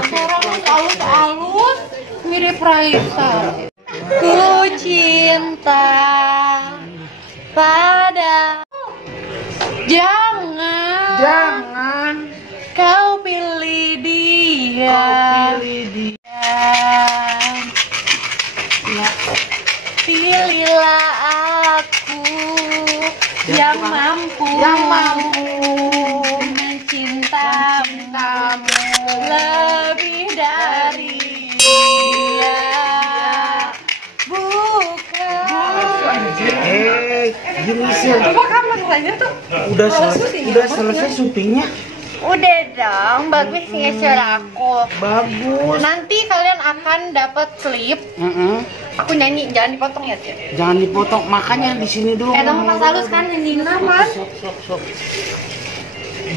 Halus-halus mirip Raisa. Ku cinta pada. Jangan kau pilih dia. Ya, pilihlah aku yang mampu mencintamu lebih dari dia. Bukan. Gini sih. Apa kamu rasanya tuh? Udah selesai syutingnya. Udah dong, bagus ya suara aku. Bagus. Nanti kalian akan dapat klip. Aku nyanyi, jangan dipotong ya, Cik. Jangan dipotong, makanya di sini dulu. Teman Mas Halus kan nyanyiin apa? Sok.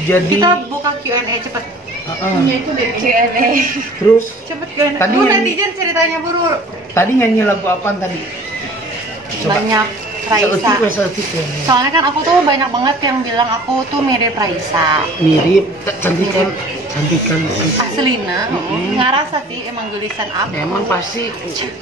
Jadi Kita buka Q&A cepet. Iya itu deh Q&A. Terus Cepet Q&A. Tadi Lu nyanyi- netizen ceritanya buru. tadi nyanyi lagu apaan tadi? Banyak Raisa. Seetik ya. Soalnya kan aku tuh banyak banget yang bilang aku tuh mirip Raisa. Mirip, cantikan. Aslina, ngerasa sih emang gelisan aku. Emang pasti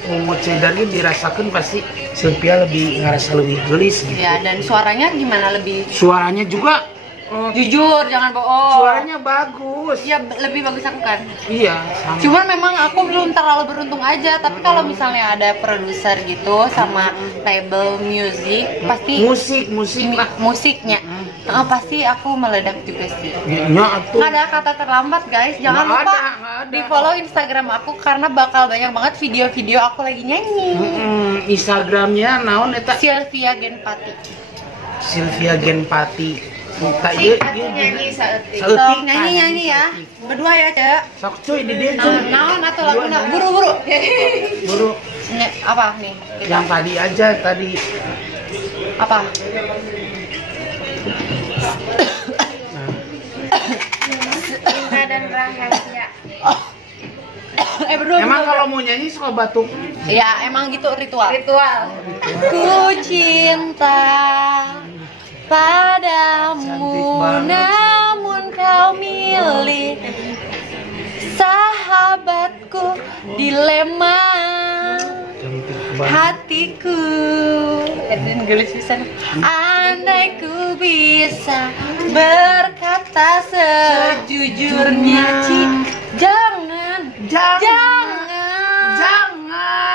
umur cedarnya dirasakan pasti Sylvia ngerasa lebih gelis gitu. Ya, dan suaranya gimana lebih? Suaranya juga Jujur, jangan bohong. suaranya bagus. Iya, lebih bagus aku kan. Iya, sama. Cuman memang aku belum terlalu beruntung aja. Tapi kalau misalnya ada produser gitu sama label music, pasti musik lah. musiknya, pasti aku meledak juga sih. Nya atuh. Nggak ada kata terlambat guys. Jangan Nggak lupa ada. di follow Instagram aku karena bakal banyak banget video-video aku lagi nyanyi. Instagramnya naon eta? Sylvia Genpati. Sylvia Genpati. Kita Si, ieu nyanyi Saeutik. Sok, nyanyi ya. Berdua ya, Cek. Sok cuy di dieu cuy. Naon atau lagu buru-buru. Buru Apa nih? yang tadi aja tadi. Apa? Cinta dan rahasia. Berdua. Emang kalau mau nyanyi suka batuk. Ya, emang gitu ritual. Ku cinta padamu, namun kau milih sahabatku, dilema hatiku. Edin gelis pisan. Andai ku bisa berkata sejujurnya, jangan.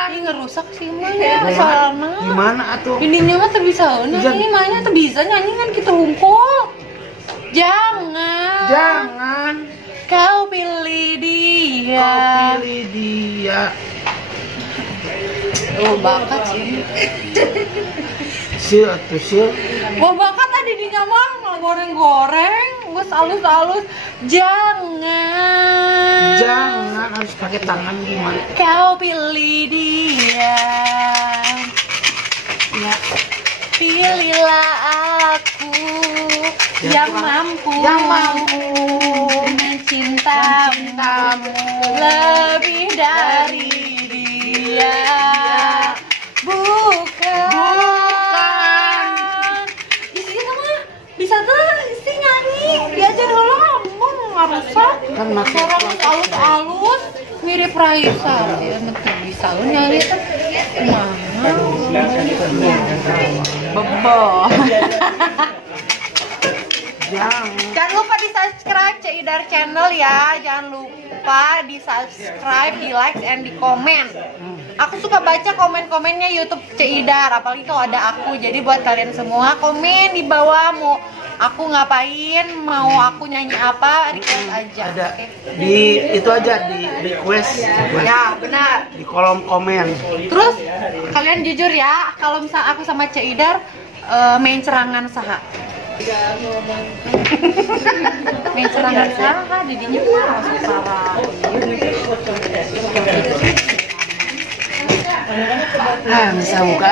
Ini ngerusak sih mah ya soalnya. Gimana atuh? Ininya mah tuh bisa, ini mahnya tuh bisa nyanyi kan kita hungkul. Jangan kau pilih dia. Oh bakat sih. Sil atuh sil. Wah bakat tadi di mah goreng-goreng, gus halus-halus. Jangan harus pakai tangan gimana? Kau pilih dia. Ya, pilihlah aku yang mampu mencintamu lebih dari dia. Bukan. Isi sama bisa tuh isi nyanyi. Diajar dulu ngomong ngarusak. Kan maksud Halus-halus mirip Raisa. Ya betul bisa lu nyanyi tuh. Bebo. Jangan lupa di subscribe Ceidar channel ya. Jangan lupa di subscribe, di like, and di komen. Aku suka baca komen-komennya YouTube Ceidar, apalagi kalau ada aku. Jadi buat kalian semua komen di bawah mau aku ngapain, mau aku nyanyi apa, request aja. ada di itu aja di request. Ya benar. Di kolom komen. Terus kalian jujur ya, kalau misal aku sama Ceidar main serangan saha. Main serangan saha, didinya mah parah. Bisa buka.